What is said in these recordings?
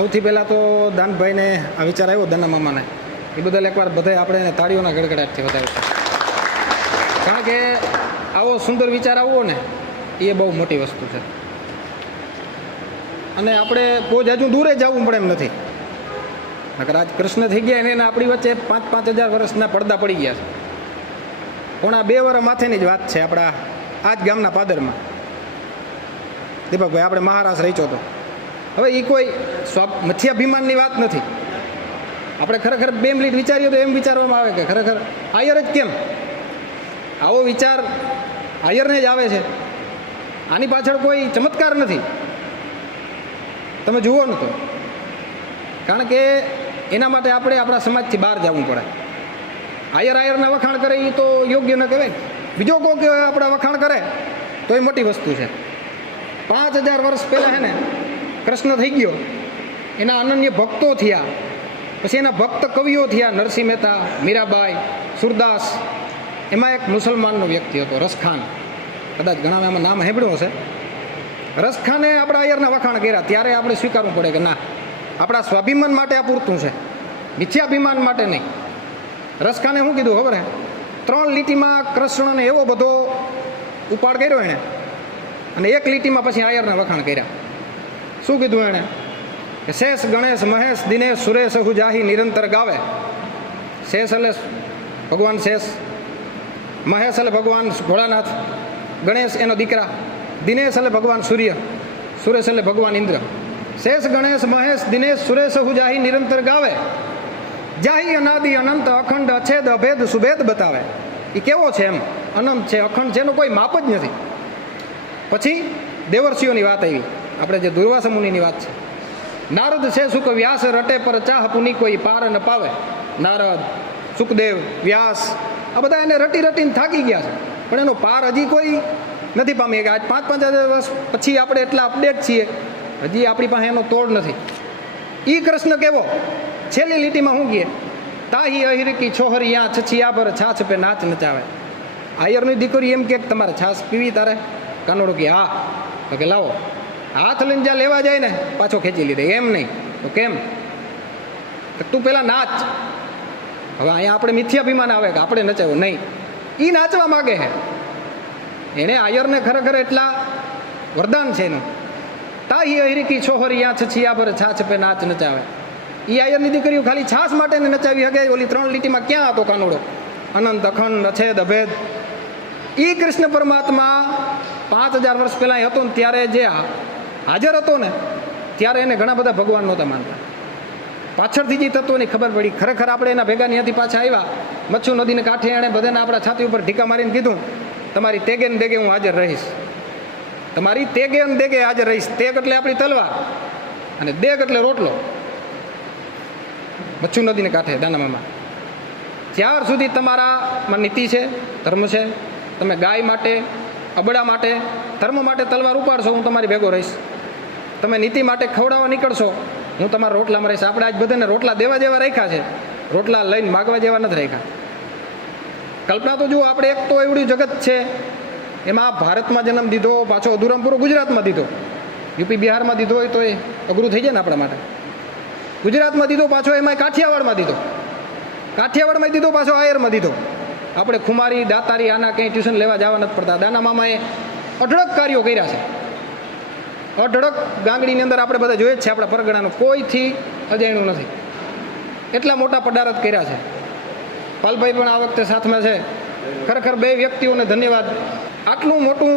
સૌથી પહેલાં તો દાનભાઈને આ વિચાર આવ્યો દાના મામાને એ બદલ એકવાર બધાય આપણે એને તાળીઓના ગડગડાટથી વધાવીશું. કારણ કે આવો સુંદર વિચાર આવવો ને એ બહુ મોટી વસ્તુ છે અને આપણે બહુ જ હજુ દૂરે જવું પડે એમ નથી. નકર આજ કૃષ્ણ થઈ ગયા એને આપણી વચ્ચે 5,000 વર્ષના પડદા પડી ગયા છે. પોણા 2 વર્ષ માથેની જ વાત છે આપણા આ જ ગામના પાદરમાં. દીપકભાઈ આપણે મહારાષ્ટ્ર રહીચો હતો. હવે એ કોઈ મથ્યાભિમાનની વાત નથી. આપણે ખરેખર 2 મિનિટ વિચારીએ તો એમ વિચારવામાં આવે કે ખરેખર આયર જ કેમ આવો વિચાર આયરને જ આવે છે. આની પાછળ કોઈ ચમત્કાર નથી. તમે જુઓ ને તો કારણ કે એના માટે આપણે આપણા સમાજથી બહાર જવું પડે. આયરના વખાણ કરે એ તો યોગ્ય ન કહેવાય. બીજો કોઈ આપણા વખાણ કરે તો એ મોટી વસ્તુ છે. 5,000 વર્ષ પહેલાં હે ને કૃષ્ણ થઈ ગયો, એના અનન્ય ભક્તો થયા, પછી એના ભક્ત કવિઓ થયા, નરસિંહ મહેતા, મીરાબાઈ, સુરદાસ. એમાં એક મુસલમાનનો વ્યક્તિ હતો રસખાન, કદાચ ઘણા એમાં નામ સાંભળ્યું હશે. રસખાને આપણા આયરના વખાણ કર્યા. ત્યારે આપણે સ્વીકારવું પડે કે ના, આપણા સ્વાભિમાન માટે આ પૂરતું છે, મિથ્યાભિમાન માટે નહીં. રસખાને શું કીધું ખબર હે? 3 લીટીમાં કૃષ્ણને એવો બધો ઉપાડ કર્યો એણે, અને 1 લીટીમાં પછી આયરના વખાણ કર્યા. શું કીધું એણે? કે શેષ ગણેશ મહેશ દિનેશ સુરેશ હુ જાહી નિરંતર ગાવે. શેષ એટલે ભગવાન શેષ, મહેશ એટલે ભગવાન ભોળાનાથ, ગણેશ એનો દીકરા, દિનેશ એટલે ભગવાન સૂર્ય, સુરેશ એટલે ભગવાન ઇન્દ્ર. શેષ ગણેશ મહેશ દિનેશ સુરેશ હુ જાહી નિરંતર ગાવે. જાહી અનાદિ અનંત અખંડ અછેદ અભેદ સુભેદ બતાવે. એ કેવો છે? એમ અનંત છે, અખંડ છે, એનો કોઈ માપ જ નથી. પછી દેવર્ષિઓની વાત આવી, આપણે જે દુર્વાસા મુનિની વાત છે. નારદ છે સુખ વ્યાસ રટે પર ચાહ પુની કોઈ પાર ન પાવે. નારદ, સુખદેવ, વ્યાસ આ બધા એને રટી રટીને થાકી ગયા છે, પણ એનો પાર હજી કોઈ નથી પામી. આજ 5,000 વર્ષ પછી આપણે એટલા અપડેટ છીએ, હજી આપણી પાસે એનો તોડ નથી. ઈ કૃષ્ણ કેવો? છેલ્લી લીટીમાં શું કહે? તાહી અહિરકી છોહરી યા છછિયા પર છાછ પે નાચ નચાવે. આયરની દીકરી એમ કે તમારે છાશ પીવી તારે? કાનોડો કે હા. તો કે લાવો. હાથ લઈને જ્યાં લેવા જાય ને પાછો ખેંચી લીધે. એમ નહીં તો કેમ? તું પેલા નાચ. હવે અહીંયા આપણે મિથ્યાભિમાન આવે કે આપણે નચાવ્યું નહીં. એ નાચવા માગે છે. એણે આયરને ખરેખર એટલા વરદાન છે એનું. તાહી અહિરકી છોહરી યા છછિયા પર છાછ પે નાચ નચાવે. એ આયરની દીકરીઓ ખાલી છાસ માટે નચાવી શકે. ઓલી 3 લીટીમાં ક્યાં હતો કાનોડો? અનંત અખંડ અછેદ અભેદ. એ કૃષ્ણ પરમાત્મા 5,000 વર્ષ પહેલાં હતો ને ત્યારે જે હાજર હતો ને ત્યારે એને ઘણા બધા ભગવાન નહોતા માનતા. પાછળથી જે તત્વોની ખબર પડી. ખરેખર આપણે એના ભેગા ત્યાંથી પાછા આવ્યા. મચ્છુ નદીને કાંઠે એણે બધાને આપણા છાતી ઉપર ઢીકા મારીને કીધું, તમારી તેગે ને દેગે હું હાજર રહીશ. તમારી તેગે ને દેગે હાજર રહીશ. તેગ એટલે આપણી તલવાર અને દેગ એટલે રોટલો. મચ્છુ નદીને કાંઠે દાના મામા. જ્યાર સુધી તમારામાં નીતિ છે, ધર્મ છે, તમે ગાય માટે, અબડા માટે, ધર્મ માટે તલવાર ઉપાડશો, હું તમારી ભેગો રહીશ. તમે નીતિ માટે ખવડાવવા નીકળશો, હું તમારા રોટલામાં રહીશ. આપણે આજ બધાને રોટલા દેવા જેવા રાખ્યા છે, રોટલા લઈને માગવા જેવા નથી રાખ્યા. કલ્પના તો જુઓ, આપણે એક તો એવડું જગત છે, એમાં ભારતમાં જન્મ દીધો, પાછો અધૂરામ પૂરો ગુજરાતમાં દીધો. યુપી બિહારમાં દીધો હોય તો એ અઘરું થઈ જાય ને આપણા માટે. ગુજરાતમાં દીધો, પાછો એમાં કાઠિયાવાડમાં દીધો, કાઠિયાવાડમાં દીધો, પાછો આયરમાં દીધો. આપણે ખુમારી દાતારી આના કંઈ ટ્યુશન લેવા જવા નથી પડતા. દાના મામાએ અઢળક કાર્યો કર્યા છે. અઢળક ગાંગડીની અંદર આપણે બધા જોઈએ જ છે. આપણા પરગણાનું કોઈથી અજાણ્યું નથી. એટલા મોટા પડારત કર્યા છે. પાલભાઈ પણ આ વખતે સાથમાં છે. ખરેખર 2 વ્યક્તિઓને ધન્યવાદ. આટલું મોટું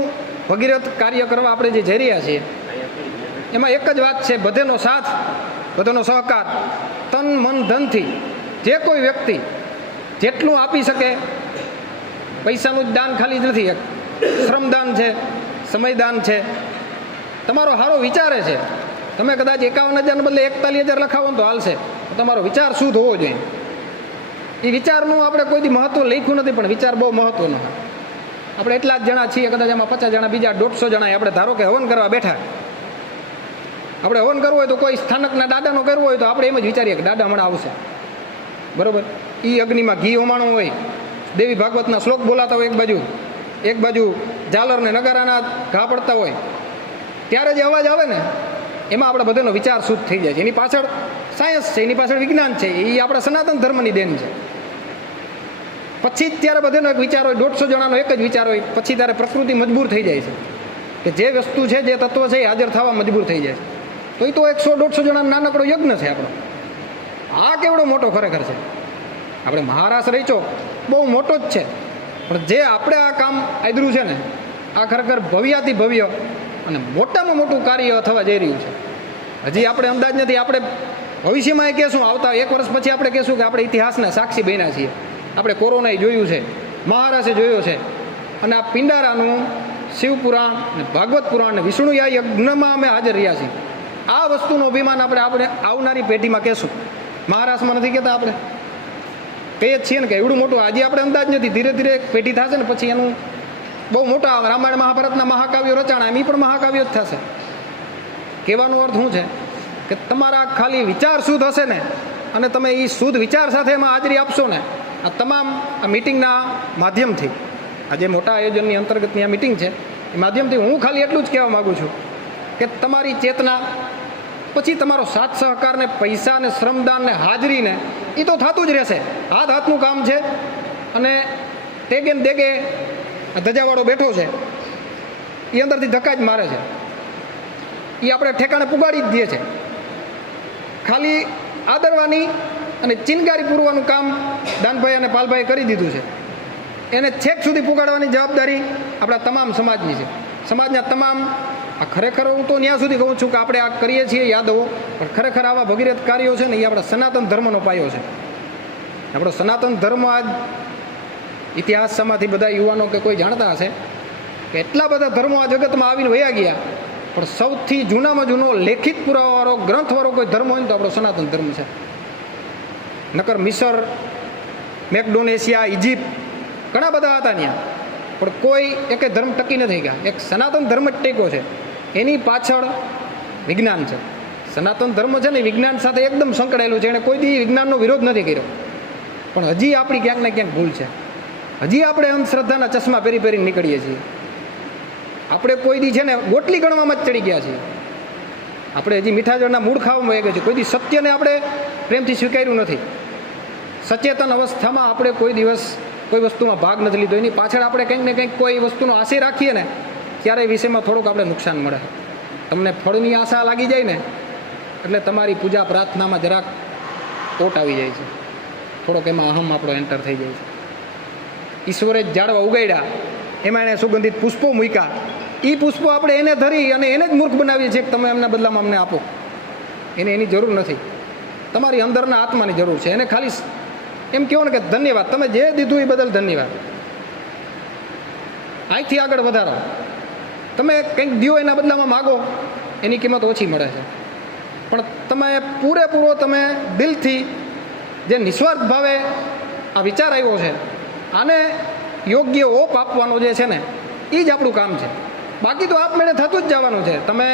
ભગીરથ કાર્ય કરવા આપણે જે જઈ રહ્યા છીએ એમાં એક જ વાત છે, બધાનો સાથ, બધાનો સહકાર, તન મન ધનથી જે કોઈ વ્યક્તિ જેટલું આપી શકે. પૈસાનું જ દાન ખાલી જ નથી, એક શ્રમદાન છે, સમયદાન છે. તમારો સારો વિચારે છે. તમે કદાચ 51,000 ને બદલે 41,000 લખાવો ને તો હાલશે. તમારો વિચાર શુદ્ધ હોવો જોઈએ. એ વિચારનું આપણે કોઈ દી મહત્વ લખ્યું નથી, પણ વિચાર બહુ મહત્વનો. આપણે એટલા જ જણા છીએ, કદાચ એમાં 50 જણા, બીજા 150 જણા. આપણે ધારો કે હવન કરવા બેઠા, આપણે હવન કરવું હોય તો કોઈ સ્થાનકના દાદાનો કરવો હોય તો આપણે એમ જ વિચારીએ કે દાદા હમણાં આવશે, બરાબર. એ અગ્નિમાં ઘી હોમાણું હોય, દેવી ભાગવતના શ્લોક બોલાતા હોય એક બાજુ ઝાલર ને નગારાના ઘા પડતા હોય, ત્યારે જે અવાજ આવે ને એમાં આપણે બધાનો વિચાર શુદ્ધ થઈ જાય છે. એની પાછળ સાયન્સ છે, એની પાછળ વિજ્ઞાન છે, એ આપણા સનાતન ધર્મની દેન છે. પછી જ ત્યારે બધાનો એક વિચાર હોય, 150 જણાનો એક જ વિચાર હોય, પછી ત્યારે પ્રકૃતિ મજબૂર થઈ જાય છે કે જે વસ્તુ છે, જે તત્વ છે એ હાજર થવા મજબૂર થઈ જાય છે. તો એ તો 100-150 જણાનો નાનકડો યજ્ઞ છે આપણો. આ કેવડો મોટો ખરેખર છે. આપણે મહારાષ્ટ્ર રહીચો બહુ મોટો જ છે, પણ જે આપણે આ કામ આદર્યું છે ને, આ ખરેખર ભવ્યાથી ભવ્ય અને મોટામાં મોટું કાર્ય થવા જઈ રહ્યું છે. હજી આપણે અંદાજ નથી. આપણે ભવિષ્યમાં એ કહેશું, આવતા 1 વર્ષ પછી આપણે કહેશું કે આપણે ઇતિહાસના સાક્ષી બન્યા છીએ. આપણે કોરોનાએ જોયું છે, મહારાજે જોયો છે, અને આ પિંડારાનું શિવપુરાણ ને ભાગવત પુરાણ ને વિષ્ણુ યજ્ઞમાં અમે હાજર રહ્યા છીએ. આ વસ્તુનું અભિમાન આપણે આવનારી પેઢીમાં કહેશું. મહારાષ્ટ્રમાં નથી કહેતા, આપણે કહીએ જ છીએ ને કે એવડું મોટું આજે આપણે અંદાજ નથી. ધીરે ધીરે એક પેઢી થશે ને પછી એનું બહુ મોટા રામાયણ મહાભારતના મહાકાવ્યો રચાણા, એમ પણ મહાકાવ્યો જ થશે. કહેવાનો અર્થ શું છે કે તમારા ખાલી વિચાર શુદ્ધ હશે ને, અને તમે એ શુદ્ધ વિચાર સાથે એમાં હાજરી આપશો ને, આ તમામ આ મિટિંગના માધ્યમથી, આજે મોટા આયોજનની અંતર્ગતની આ મિટિંગ છે, એ માધ્યમથી હું ખાલી એટલું જ કહેવા માગું છું કે તમારી ચેતના, પછી તમારો સાથ સહકાર ને પૈસા ને શ્રમદાન ને હાજરી ને એ તો થતું જ રહેશે. હાથનું કામ છે. અને તેગે ને દેગે ધજાવાળો બેઠો છે, એ અંદરથી ધક્કા જ મારે છે, એ આપણે ઠેકાણે પુગાડી જ દે છે. ખાલી આદરવાની અને ચિનગારી પૂરવાનું કામ દાનભાઈ અને પાલભાઈ કરી દીધું છે. એને છેક સુધી પુગાડવાની જવાબદારી આપણા તમામ સમાજની છે. સમાજના તમામ, આ ખરેખર હું તો ત્યાં સુધી કહું છું કે આપણે આ કરીએ છીએ યાદવો, પણ ખરેખર આવા ભગીરથ કાર્યો છે ને એ આપણા સનાતન ધર્મનો પાયો છે. આપણો સનાતન ધર્મ આજ ઇતિહાસમાંથી બધા યુવાનો કે કોઈ જાણતા હશે કે એટલા બધા ધર્મો આ જગતમાં આવીને વયા ગયા, પણ સૌથી જૂનામાં જૂનો લેખિત પુરાવાવાળો ગ્રંથવાળો કોઈ ધર્મ હોય ને તો આપણો સનાતન ધર્મ છે. નકર મિસર, મેકડોનેશિયા, ઇજિપ્ત ઘણા બધા હતા ત્યાં, પણ કોઈ એક ધર્મ ટકી નથી ગયા. એક સનાતન ધર્મ જ ટેકો છે. એની પાછળ વિજ્ઞાન છે. સનાતન ધર્મ છે ને વિજ્ઞાન સાથે એકદમ સંકળાયેલું છે. એણે કોઈ દી વિજ્ઞાનનો વિરોધ નથી કર્યો, પણ હજી આપણી ક્યાંક ને ક્યાંક ભૂલ છે. હજી આપણે અંધશ્રદ્ધાના ચશ્મા પહેરીને નીકળીએ છીએ. આપણે કોઈ દી છે ને ગોટલી ગણવામાં જ ચડી ગયા છીએ. આપણે હજી મીઠા જળના મૂળ ખાવામાં આવી ગયા છે. કોઈ દી સત્યને આપણે પ્રેમથી સ્વીકાર્યું નથી. સચેતન અવસ્થામાં આપણે કોઈ દિવસ કોઈ વસ્તુમાં ભાગ નથી લીધો. એની પાછળ આપણે કંઈક ને કંઈક કોઈ વસ્તુનો આશય રાખીએ ને, ત્યારે એ વિષયમાં થોડુંક આપણે નુકસાન મળે. તમને ફળની આશા લાગી જાય ને, એટલે તમારી પૂજા પ્રાર્થનામાં જરાક ઓટ આવી જાય છે. થોડોક એમાં અહમ આપણો એન્ટર થઈ જાય છે. ઈશ્વરે ઝાડવા ઉગાડ્યા, એમાં એણે સુગંધિત પુષ્પો મૂક્યા. એ પુષ્પો આપણે એને ધરી અને એને જ મૂર્ખ બનાવીએ છીએ કે તમે એમના બદલામાં અમને આપો. એને એની જરૂર નથી. તમારી અંદરના આત્માની જરૂર છે. એને ખાલી એમ કહો ને કે ધન્યવાદ, તમે જે દીધું એ બદલ ધન્યવાદ. અહીંથી આગળ વધારો. તમે કંઈક દો એના બદલામાં માગો, એની કિંમત ઓછી મળે છે. પણ તમે પૂરેપૂરો તમે દિલથી જે નિસ્વાર્થ ભાવે આ વિચાર આવ્યો છે, આને યોગ્ય ઓપ આપવાનો જે છે ને, એ જ આપણું કામ છે. બાકી તો આપમેળે થતું જ જવાનું છે. તમે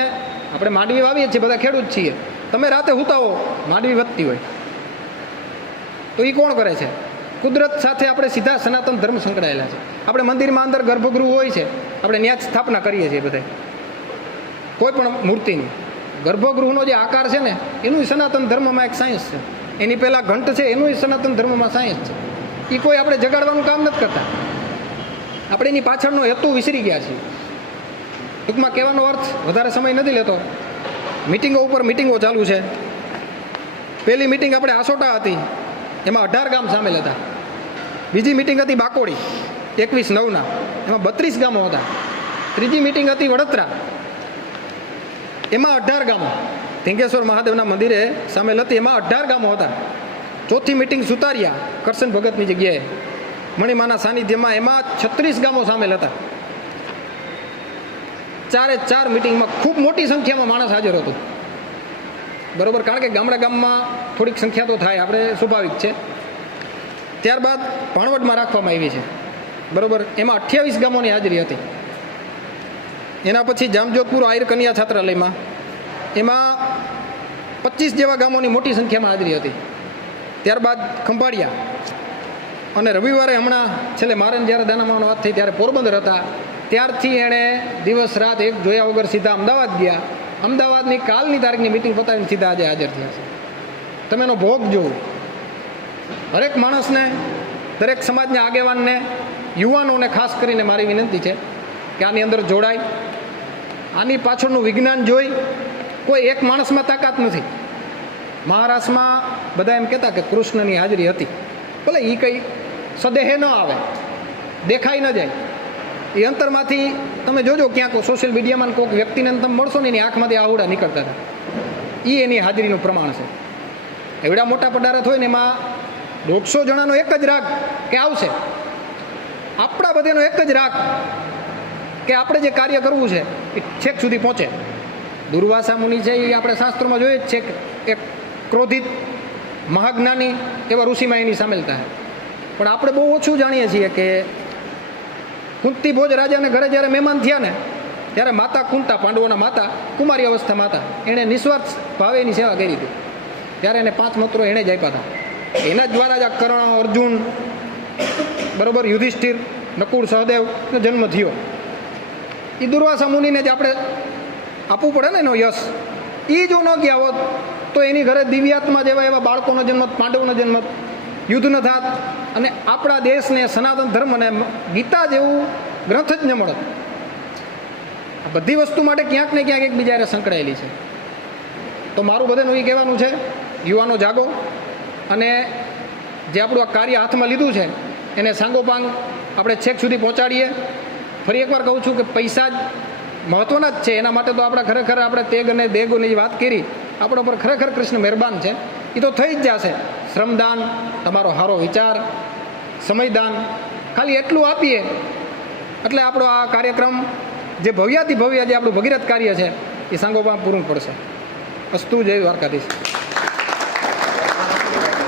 આપણે માંડવી વાવીએ છીએ, બધા ખેડૂત છીએ. તમે રાતે હુતાવો, માંડવી વધતી હોય તો એ કોણ કરે છે? કુદરત સાથે આપણે સીધા સનાતન ધર્મ સંકળાયેલા છે. આપણે મંદિરમાં અંદર ગર્ભગૃહ હોય છે, આપણે ત્યાં જ સ્થાપના કરીએ છીએ. બધા કોઈ પણ મૂર્તિની ગર્ભગૃહનો જે આકાર છે ને, એનું સનાતન ધર્મમાં એક સાયન્સ છે. એની પહેલાં ઘંટ છે, એનું સનાતન ધર્મમાં સાયન્સ છે. એ કોઈ આપણે જગાડવાનું કામ નથી કરતા. આપણે એની પાછળનો હેતુ વિસરી ગયા છીએ. ટૂંકમાં કહેવાનો અર્થ વધારે સમય નથી લેતો. મિટિંગો ઉપર મિટિંગો ચાલુ છે. પહેલી મિટિંગ આપણે આસોટા હતી, એમાં 18 ગામ સામેલ હતા. બીજી મિટિંગ હતી બાકોડી 21/9ના, એમાં 32 ગામો હતા. ત્રીજી મિટિંગ હતી વડોદરા, એમાં 18 ગામો. ધીંગેશ્વર મહાદેવના મંદિરે સામેલ હતી, એમાં 18 ગામો હતા. ચોથી મિટિંગ સુતારિયા કરશન ભગતની જગ્યાએ મણિમાના સાનિધ્યમાં, એમાં 36 ગામો સામેલ હતા. 4 મિટિંગમાં ખૂબ મોટી સંખ્યામાં માણસ હાજર હતો. બરોબર, કારણ કે ગામમાં થોડીક સંખ્યા તો થાય, આપણે સ્વાભાવિક છે. ત્યારબાદ ભાણવડમાં રાખવામાં આવી છે. બરોબર, એમાં 28 ગામોની હાજરી હતી. એના પછી જામજોધપુર આયર કન્યા છાત્રાલયમાં, એમાં 25 જેવા ગામોની મોટી સંખ્યામાં હાજરી હતી. ત્યારબાદ ખંભાળિયા, અને રવિવારે હમણાં છેલ્લે મારે જ્યારે દાનામાનો વાત થઈ ત્યારે પોરબંદર હતા. ત્યારથી એણે દિવસ રાત એક જોયા વગર સીધા અમદાવાદ ગયા. અમદાવાદની કાલની તારીખની મિટિંગ પતાવીને સીધા આજે હાજર થયા છે. તમે એનો ભોગ જોવો. હરેક માણસને, દરેક સમાજના આગેવાનને, યુવાનોને ખાસ કરીને મારી વિનંતી છે કે આની અંદર જોડાય. આની પાછળનું વિજ્ઞાન જોઈ. કોઈ એક માણસમાં તાકાત નથી. મહારાષ્ટ્રમાં બધા એમ કહેતા કે કૃષ્ણની હાજરી હતી. ભલે એ કંઈ સદેહે ન આવે, દેખાઈ ન જાય. એ અંતરમાંથી તમે જોજો ક્યાંક સોશિયલ મીડિયામાં કોઈક વ્યક્તિને તમે મળશો ને એની આંખમાંથી આહુડા નીકળતા હતા. એ એની હાજરીનું પ્રમાણ છે. એવડા મોટા પડારત હોય ને એમાં 150 જણાનો એક જ રાગ કે આવશે. આપણા બધાનો એક જ રાગ કે આપણે જે કાર્ય કરવું છે એ છેક સુધી પહોંચે. દુર્વાસા મુનિ છે એ આપણે શાસ્ત્રોમાં જોઈએ જ છે કે એક ક્રોધિત મહાજ્ઞાની એવા ઋષિમાં એની સામેલ થાય. પણ આપણે બહુ ઓછું જાણીએ છીએ કે કુંતી ભોજ રાજાને ઘરે જ્યારે મહેમાન થયા ને ત્યારે માતા કુંતા, પાંડવોના માતા, કુમારી અવસ્થા માતા, એણે નિસ્વાર્થ ભાવે એની સેવા કરી હતી. ત્યારે એને 5 મંત્રો એણે જ આપ્યા હતા. એના જ દ્વારા જ આ કર્ણ, અર્જુન, બરોબર, યુધિષ્ઠિર, નકુળ, સહદેવનો જન્મ થયો. એ દુર્વાસા મુનિને જ આપણે આપવું પડે ને એનો યશ. એ જો ન ગયા હોત તો એની ઘરે દિવ્યાત્મા જેવા એવા બાળકોનો જન્મ, પાંડવોનો જન્મ, યુદ્ધ ન થાત અને આપણા દેશને, સનાતન ધર્મને ગીતા જેવું ગ્રંથ જ ન મળત. આ બધી વસ્તુ માટે ક્યાંક ને ક્યાંક એકબીજા સંકળાયેલી છે. તો મારું બધાનું એ કહેવાનું છે, યુવાનો જાગો અને જે આપણું આ કાર્ય હાથમાં લીધું છે એને સાંગોપાંગ આપણે છેક સુધી પહોંચાડીએ. ફરી એકવાર કહું છું કે પૈસા જ મહત્ત્વના જ છે. એના માટે તો આપણે ખરેખર આપણે તેગ અને દેગોની વાત કરી, આપણા પર ખરેખર કૃષ્ણ મહેરબાન છે. એ તો થઈ જ જશે. શ્રમદાન, તમારો સારો વિચાર, સમયદાન, ખાલી એટલું આપીએ એટલે આપણો આ કાર્યક્રમ જે ભવ્યાતિ ભવ્ય જે આપણું ભગીરથ કાર્ય છે એ સાંગોપાંગ પૂરું પડશે. અસ્તુ. જય દ્વારકાધીશ.